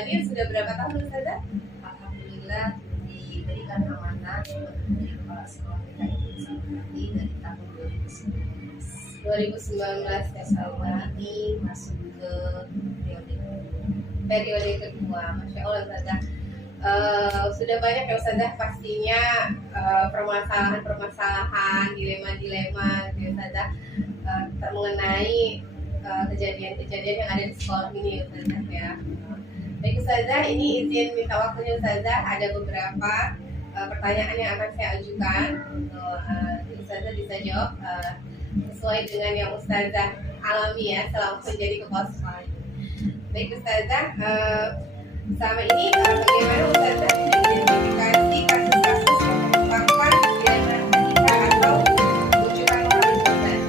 menjalani sudah berapa tahun Ustazah? Alhamdulillah diberikan amanah untuk menjadi kepala sekolah PKI nanti dari tahun 2019 ya Ustazah ini masuk ke periode kedua. Masya Allah Ustazah. Sudah banyak ya Ustazah pastinya permasalahan-permasalahan, dilema-dilema gitu Ustazah mengenai kejadian-kejadian yang ada di sekolah ini ya Ustazah ya. Baik Ustazah, ini izin minta waktunya Ustazah, ada beberapa pertanyaan yang akan saya ajukan. Ustazah bisa jawab sesuai dengan yang Ustazah alami ya selama menjadi kepala sekolah. Baik Ustazah, selama ini bagaimana Ustazah mengidentifikasi kasus-kasus penyebabkan dilema atau rujukan moral Ustazah?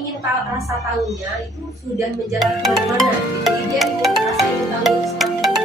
ingin rasa tahunya itu sudah menjalar kemana-mana. Jadi dia ingin rasa ingin tahu semakin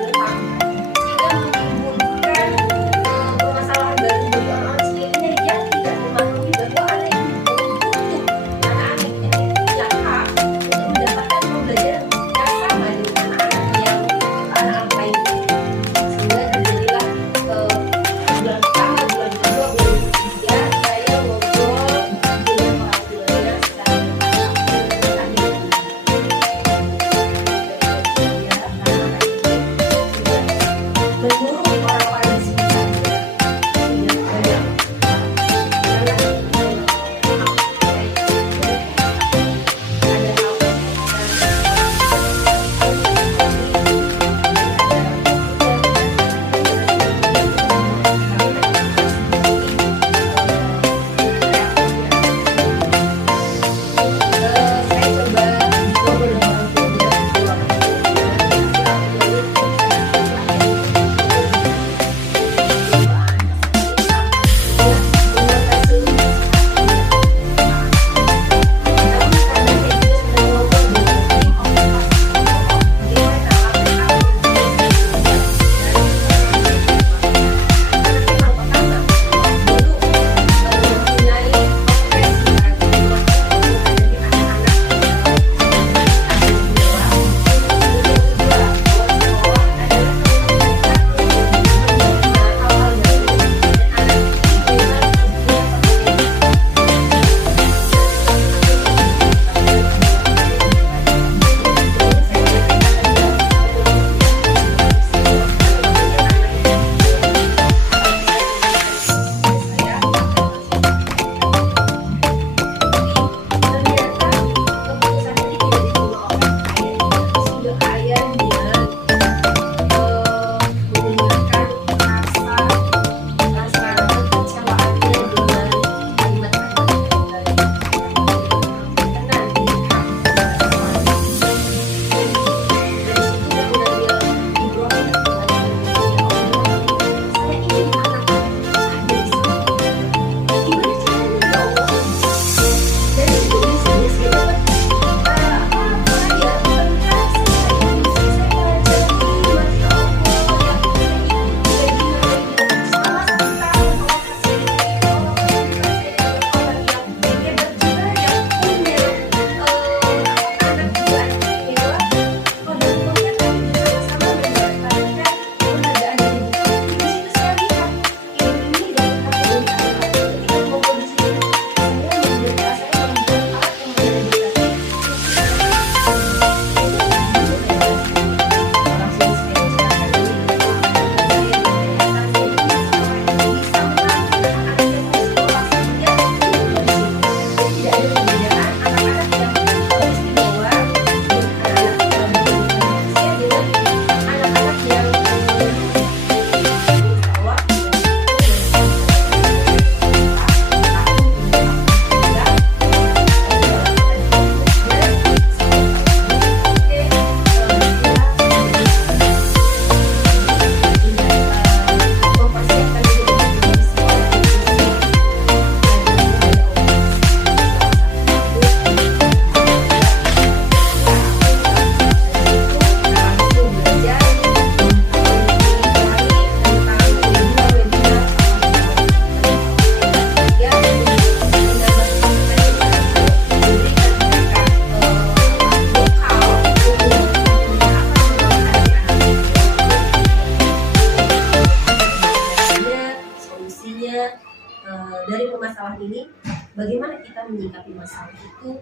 dari permasalahan ini, bagaimana kita menyikapi masalah itu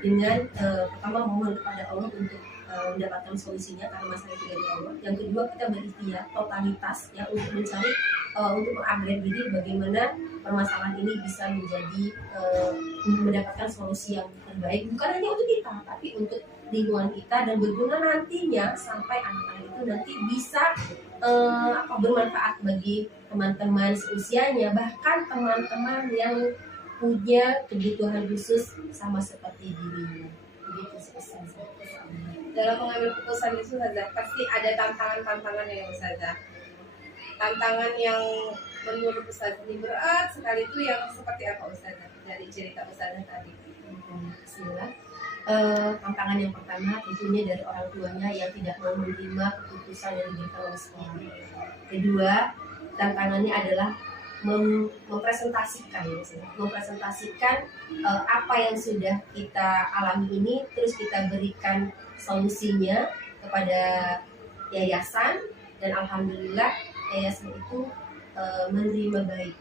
dengan pertama mohon kepada Allah untuk mendapatkan solusinya karena masalah itu dari Allah. Yang kedua, kita berikhtiar totalitas ya untuk mencari untuk mengupgrade diri bagaimana permasalahan ini bisa menjadi mendapatkan solusi yang terbaik, bukan hanya untuk kita tapi untuk lingkungan kita, dan berguna nantinya sampai anak-anak itu nanti bisa bermanfaat bagi teman-teman seusianya, bahkan teman-teman yang punya kebutuhan khusus sama seperti dirinya. Begitu pesan saya. Dalam mengambil keputusan itu Ustazah, pasti ada tantangan-tantangan ya Ustazah. Tantangan yang menurut Ustazah ini berat sekali itu yang seperti apa Ustazah dari cerita Ustazah tadi? Bismillah. Tantangan yang pertama tentunya dari orang tuanya yang tidak mau menerima keputusan yang diberikan oleh sekolah. Kedua, tantangannya adalah mempresentasikan apa yang sudah kita alami ini, terus kita berikan solusinya kepada yayasan, dan alhamdulillah yayasan itu menerima baik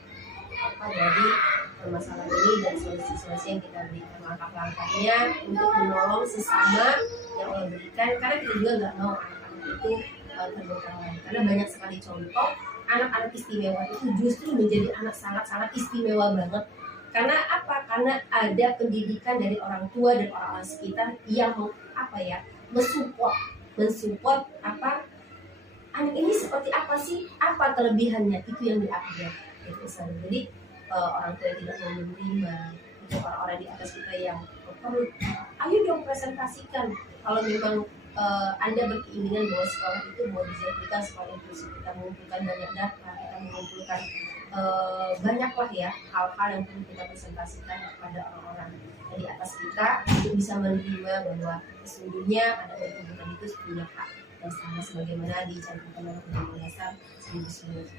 dari permasalahan ini dan solusi-solusi yang kita berikan, langkah-langkahnya untuk menolong sesama yang Allah berikan, karena kita juga nggak mau anak-anak itu terbengkalai, karena banyak sekali contoh anak-anak istimewa itu justru menjadi anak sangat-sangat istimewa banget. Karena apa? Karena ada pendidikan dari orang tua dan orang-orang sekitar yang mensupport anak ini seperti apa sih, apa kelebihannya, itu yang diupgrade gitu. Jadi orang tua yang tidak mau menerima, untuk orang-orang di atas kita yang perlu, ayo dong presentasikan. Kalau memang Anda berkeinginan bahwa sekolah itu mau dijadikan sekolah inklusif, kita mengumpulkan banyak data, kita mengumpulkan banyaklah ya hal-hal yang perlu kita presentasikan kepada orang-orang di atas kita untuk bisa menerima bahwa sesungguhnya anak dan perempuan itu punya hak yang sama sebagaimana dicantumkan dalam Undang-Undang Dasar 1945.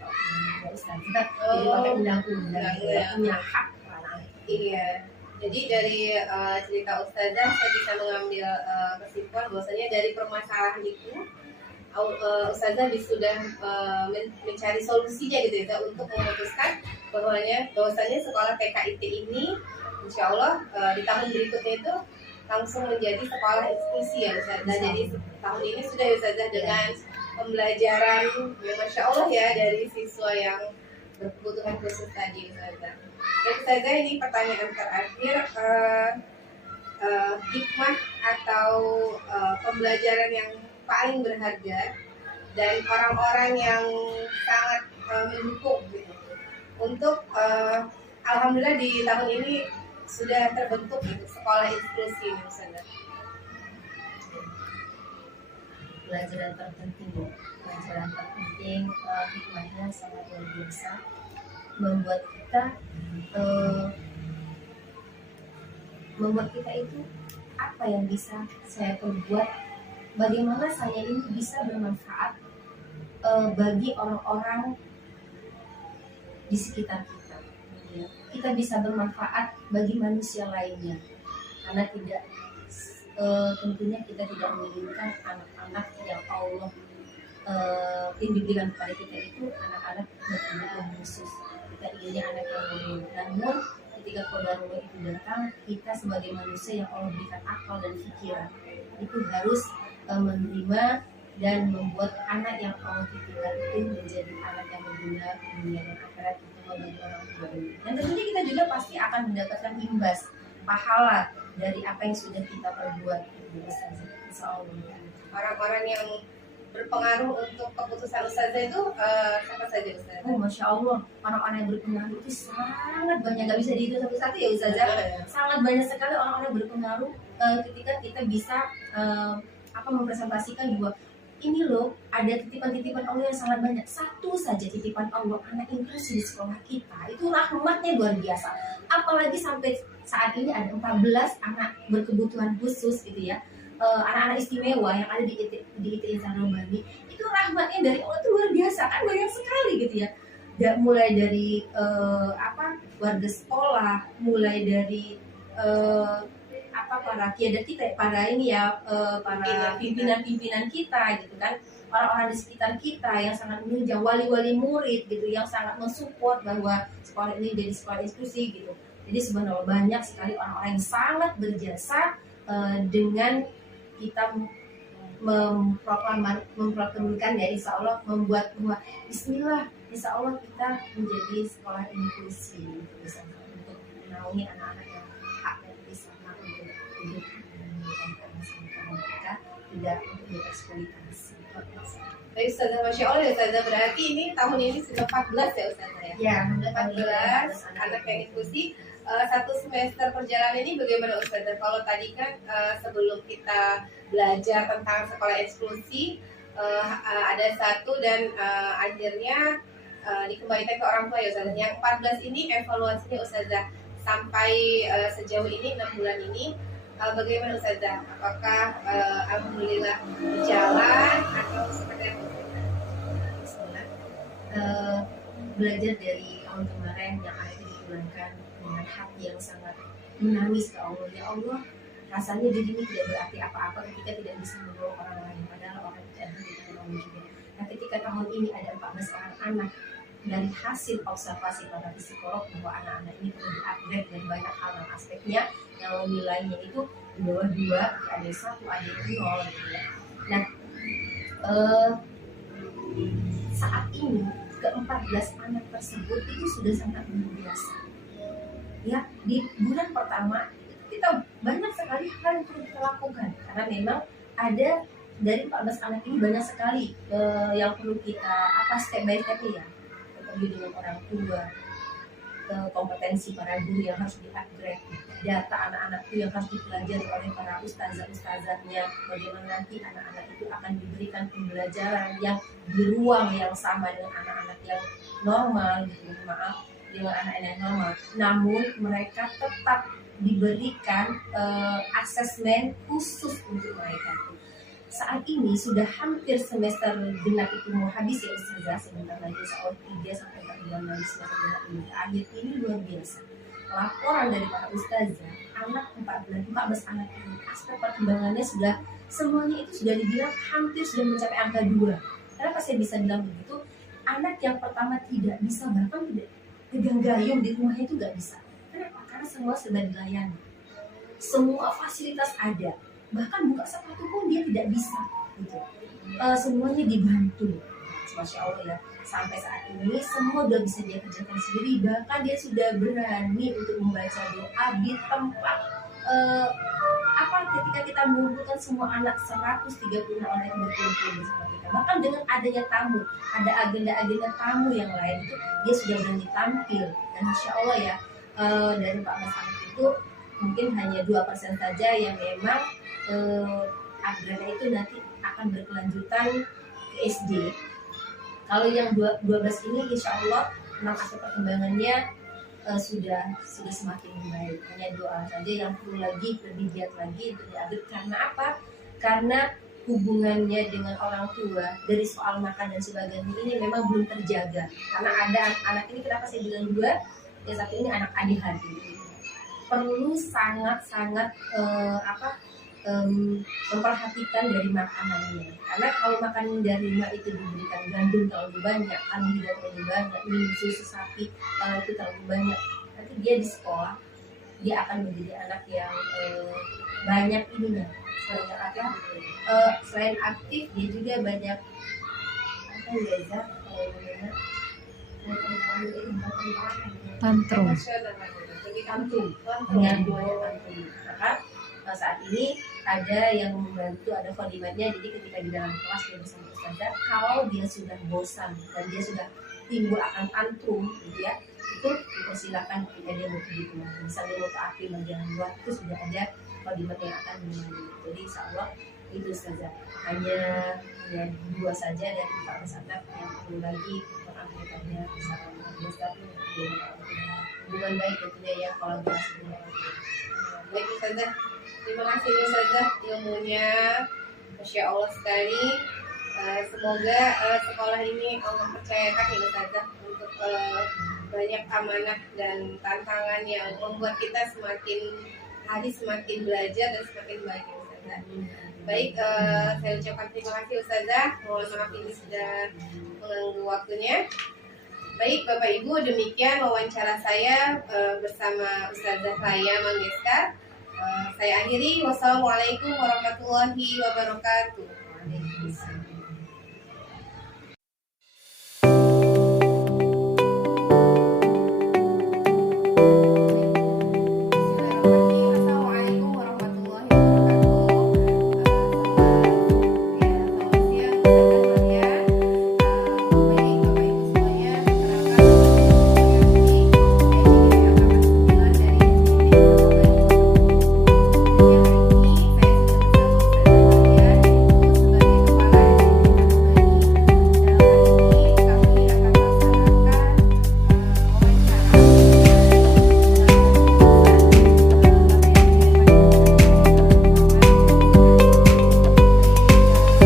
Kita jadi pakai undang-undang punya hak anak. Iya. Jadi dari cerita Ustazah saya bisa mengambil kesimpulan bahwasanya dari permasalahan itu Ustazah sudah mencari solusinya gitu ya, untuk memutuskan bahwasanya sekolah PKIT ini insya Allah di tahun berikutnya itu langsung menjadi sekolah inklusi ya Ustazah. Jadi tahun ini sudah Ustazah dengan pembelajaran ya Masya Allah ya dari siswa yang berkebutuhan khusus tadi Ustazah. Ya Ustazah, ini pertanyaan terakhir, hikmah atau pembelajaran yang paling berharga dan orang-orang yang sangat mendukung gitu untuk alhamdulillah di tahun ini sudah terbentuk gitu sekolah inklusi ini Ustazah. Pelajaran terpenting hikmahnya sangat luar biasa, membuat kita itu apa yang bisa saya perbuat, bagaimana saya ini bisa bermanfaat bagi orang-orang di sekitar kita ya. Kita bisa bermanfaat bagi manusia lainnya, karena tentunya kita tidak menginginkan anak-anak yang Allah dibilang kepada kita itu anak-anak berkebutuhan khusus. Kita inginnya anak yang mulia. Namun ketika qadarullah itu datang, kita sebagai manusia yang Allah berikan akal dan pikiran itu harus menerima dan membuat anak yang Allah titipkan itu menjadi anak yang berguna dunia dan akhirat, terutama bagi orang tua ini. Dan tentunya kita juga pasti akan mendapatkan imbas pahala dari apa yang sudah kita perbuat. Insya Allah. Orang-orang yang berpengaruh untuk keputusan Ustazah itu siapa saja Ustazah? Oh, Masya Allah, orang-orang yang berpengaruh itu sangat banyak, gak bisa dihitung satu-satu ya Ustazah. Sangat banyak sekali orang-orang yang berpengaruh ketika kita bisa mempresentasikan bahwa ini loh ada titipan-titipan Allah yang sangat banyak. Satu saja titipan Allah, anak inklusi di sekolah kita itu rahmatnya luar biasa. Apalagi sampai saat ini ada 14 anak berkebutuhan khusus gitu ya, anak-anak istimewa yang ada di IT Insan Robani. Itu rahmatnya dari Allah itu luar biasa, kan banyak sekali gitu ya. Mulai dari warga sekolah, mulai dari para kiadat kita, para pimpinan-pimpinan kita gitu kan, orang-orang di sekitar kita yang sangat menunjang, wali-wali murid gitu yang sangat mensupport bahwa sekolah ini jadi sekolah inklusi gitu. Jadi sebenarnya banyak sekali orang-orang yang sangat berjasa dengan kita memproklamirkan ya, insya Allah membuat bahwa Bismillah, insya Allah kita menjadi sekolah inklusi gitu, untuk menaungi anak-anak yang hak dan sama untuk hidup dan masyarakat kita, tidak untuk dieksploitasi. Baik Ustazah, Masya Allah ya Ustazah, berarti ini tahun ini sudah 14 ya Ustazah ya? Ya, 14 anak yang inklusi. Satu semester perjalanan ini bagaimana Ustazah? Kalau tadi kan sebelum kita belajar tentang sekolah eksklusi ada satu dan akhirnya dikembalikan ke orang tua ya Ustazah. Yang 14 ini evaluasinya Ustazah sampai sejauh ini 6 bulan ini bagaimana Ustazah? Apakah alhamdulillah berjalan atau seperti apa? Belajar dari tahun kemarin yang akhirnya dipulangkan dengan hati yang sangat menangis ke Allah, ya Allah, rasanya diri ini tidak berarti apa-apa ketika tidak bisa menolong orang lain, padahal orang itu adalah kita menolong juga. Nah, ketika tahun ini ada 14 orang anak, dari hasil observasi para psikolog bahwa anak-anak ini perlu di-upgrade dan banyak hal dan aspeknya yang nilainya itu di bawah 2, ada 1, ada 0 gitu ya. Nah, saat ini ke-14 anak tersebut itu sudah sangat luar biasa. Ya, di bulan pertama kita banyak sekali hal yang perlu kita lakukan karena memang ada dari 14 anak ini banyak sekali yang perlu kita step by step ya, ketemu dengan orang tua, kompetensi para guru yang harus di-upgrade, data anak-anak itu yang harus dipelajari oleh para ustazah-ustazahnya, bagaimana nanti anak-anak itu akan diberikan pembelajaran yang di ruang yang sama dengan anak-anak yang normal gitu, dengan anak-anak yang normal, namun mereka tetap diberikan asesmen khusus untuk mereka. Saat ini sudah hampir semester genap itu mau habis ya Ustazah, sebentar lagi soal 3 sampai 4 bulan lagi semester genap ini akhir ini luar biasa. Laporan dari para ustazah, anak 14 anak ini aspek perkembangannya sudah semuanya itu sudah dibilang hampir sudah mencapai angka 2. Kenapa saya bisa bilang begitu? Anak yang pertama tidak bisa, bahkan tidak pegang gayung di rumahnya itu nggak bisa. Kenapa? Karena semua sudah dilayani, semua fasilitas ada, bahkan buka sepatu pun dia tidak bisa gitu. Semuanya dibantu, Masya Allah ya. Sampai saat ini semua udah bisa dia kerjakan sendiri, bahkan dia sudah berani untuk membaca doa di tempat ketika kita mengumpulkan semua anak 136 orang yang berkumpul bersama kita, bahkan dengan adanya tamu, ada agenda-agenda tamu yang lain itu dia sudah berani tampil. Dan Masya Allah ya, dari 14 anak itu mungkin hanya 2% saja yang memang upgrade itu nanti akan berkelanjutan ke SD. Kalau yang 12 ini insya Allah memang aspek perkembangannya sudah semakin baik. Hanya 2 orang saja yang perlu lagi lebih giat lagi untuk diupgrade. Karena apa? Karena hubungannya dengan orang tua dari soal makan dan sebagainya ini memang belum terjaga. Karena ada anak ini, kenapa saya bilang 2? Ya satu ini anak ADHD. Perlu sangat-sangat memperhatikan dari makanannya, karena kalau makanan dari rumah itu diberikan gandum terlalu banyak, karbohidrat terlalu banyak, minum susu sapi itu terlalu banyak, nanti dia di sekolah dia akan menjadi anak yang banyak ininya, selain aktif dia juga banyak tantrum. Maka saat ini ada yang membantu, ada khodimatnya, jadi ketika di dalam kelas dia bersama ustazah, kalau dia sudah bosan dan dia sudah timbul akan tantrum gitu ya, itu dipersilakan ketika dia mau pergi kemana, misalnya mau ke api bagian luar, itu sudah ada khodimat yang akan menemani. Jadi insya Allah itu ustazah, hanya 2 saja dari 14 anak yang perlu lagi mengaktifkannya bersama ustazah, hubungan baik tentunya ya, kolaborasi dengan orang tua. Baik ustazah, terima kasih ustazah ilmunya, Masya Allah sekali. Semoga sekolah ini Allah percayakan ya ustazah untuk banyak amanah dan tantangan yang membuat kita semakin hari semakin belajar dan semakin baik ya ustazah. Baik, saya ucapkan terima kasih Ustazah. Mohon maaf ini sudah mengganggu waktunya. Baik Bapak Ibu, demikian wawancara saya bersama Ustazah Raya Mangeskar. Saya akhiri. Wassalamualaikum warahmatullahi wabarakatuh. Waalaikumsalam. Bismillahirrahmanirrahim. Assalamualaikum warahmatullahi wabarakatuh. Selamat siang Ustazah Maria. Baik Bapak Ibu semuanya, perkenalkan saya Siti dari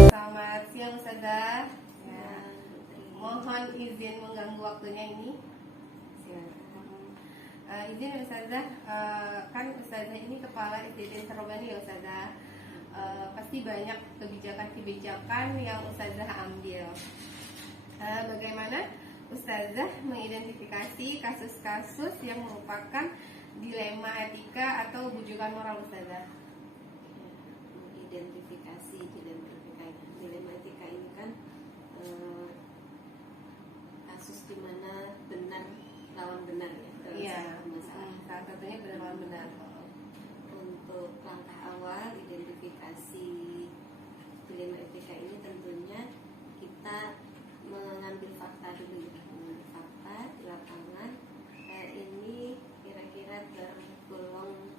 Selamat siang Ustazah. Ya, mohon izin mengganggu waktunya ini. Izin ya Ustazah, kan Ustazah ini kepala SDT Sarobani ya Ustazah. Pasti banyak kebijakan-kebijakan yang Ustazah ambil. Bagaimana Ustazah mengidentifikasi kasus-kasus yang merupakan dilema etika atau bujukan moral Ustazah? Identifikasi dilema etika ini kan kasus di mana benar lawan benar ya dalam Iya, satu masalah. salah satunya benar lawan benar. Untuk langkah awal identifikasi dilema etika ini tentunya kita mengambil fakta dulu ya. Mengambil fakta di lapangan ini kira-kira tergolong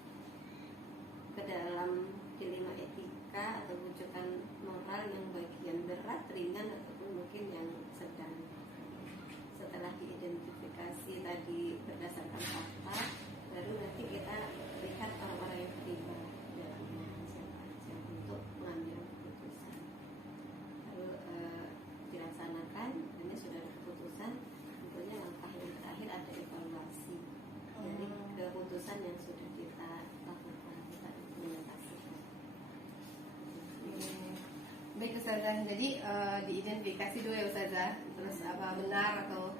ke dalam dilema etika atau bujukan moral yang bagian berat, ringan ataupun mungkin yang sedang. Setelah diidentifikasi tadi berdasarkan fakta, baru nanti kita lihat orang-orang yang terlibat dalamnya siapa aja untuk mengambil keputusan. Lalu dilaksanakan, ini sudah ada keputusan. Tentunya langkah yang terakhir ada evaluasi dari keputusan yang sudah kita lakukan, kita implementasikan. Baik Ustazah, jadi diidentifikasi dulu ya Ustazah, terus apa benar atau